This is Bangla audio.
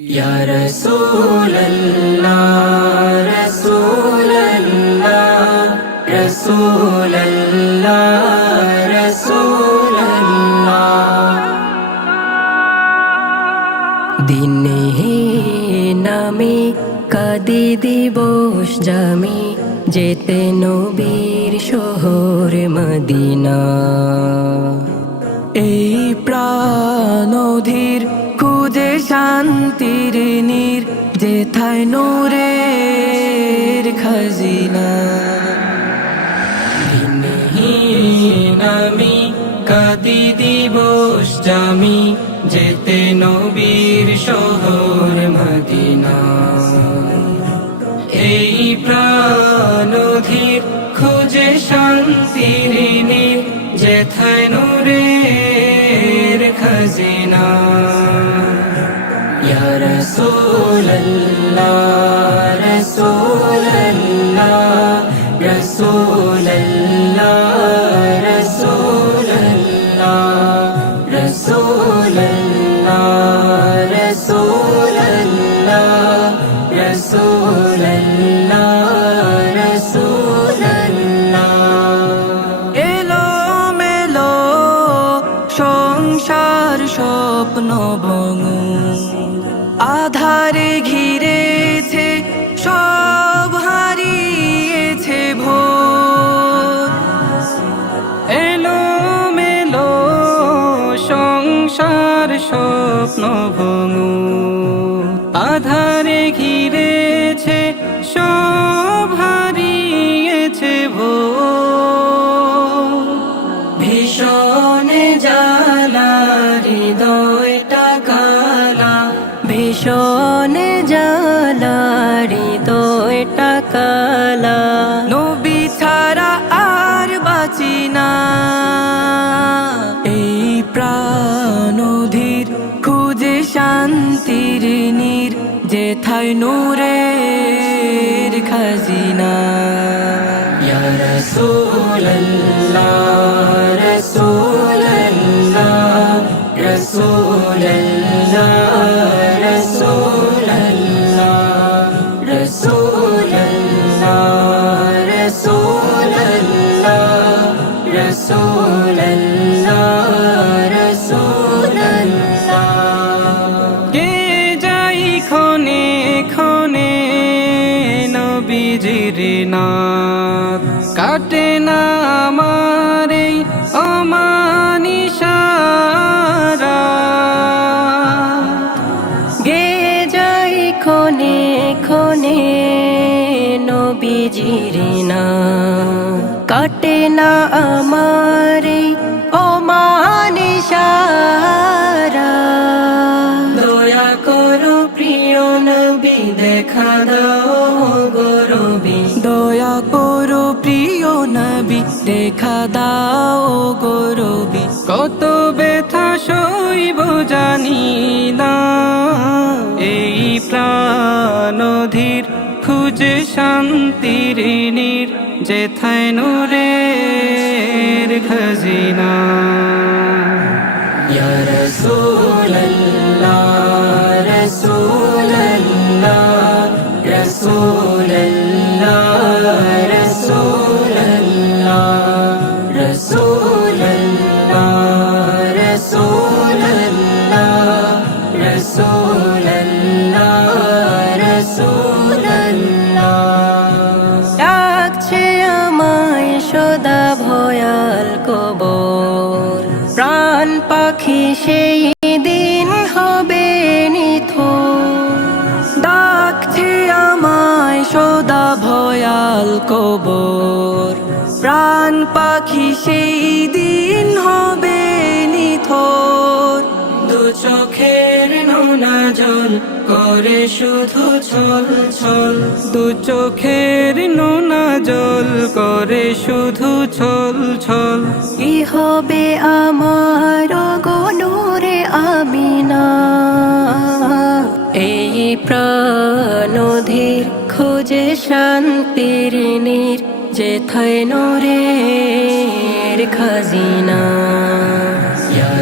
يا رسول الله رسول الله رسول الله رسول الله দিনে নামে কাদি দিবস জামি যেতে নবীর শহর মদিনা এই প্রাণধীর খুঁজে শান্তির নীর, যেথায় নূরের খাজিনা। আমি কাদি দিবস যেতে নবীর শহর মদিনা। এই প্রাণধীর খুঁজে শান্তির নীর, যেথায় নূরের الله رسول الله رسول الله رسول الله رسول الله رسول الله স্বপ্ন ভঙ্গু আধারে ঘিরেছে, সব হারিয়েছে ভোর। ভীষণ জ্বালা, হৃদয়টা কালা। ভীষণ জ্বালা, হৃদয়টা কালা। নবী ছাড়া আর বাঁচি না। শান্তির নীর যেথায় নূরের খাজিনা। রসুল্লাহ রসুল্লাহ রসুল্লাহ নবীজির নাথ কাটে না আমার এই অমানিসারা। গে যাই খনে খনে নবীজির না কাটে না আমার দয়া করো প্রিয় নবী, দেখা দাও গরবি দয়া করো প্রিয় নবী, দেখা দাও গরবি কত ব্যথা সইব জানি না। এই প্রাণধীর খুঁজে শান্তির নীর, যেথায় নূরের খাজিনা। ইয়া রাসূলুল্লাহ রাসূলুল্লাহ। সদা ভয়াল কবর। প্রাণ পাখি সেই দিন হবে নিথর। ডাকছে আমায় সদা ভয়াল কবর। প্রাণ পাখি সেই দিন হবে নিথর। দু চোখের নোনা জল করে শুধু ছল ছল। দু চোখের নোনা জল করে শুধু ছল ছল। কি হবে আমার গনুরে আমিনা? এই প্রাণধীর খুঁজে শান্তির নীর যেথায় নূরের খাজিনা। ইয়া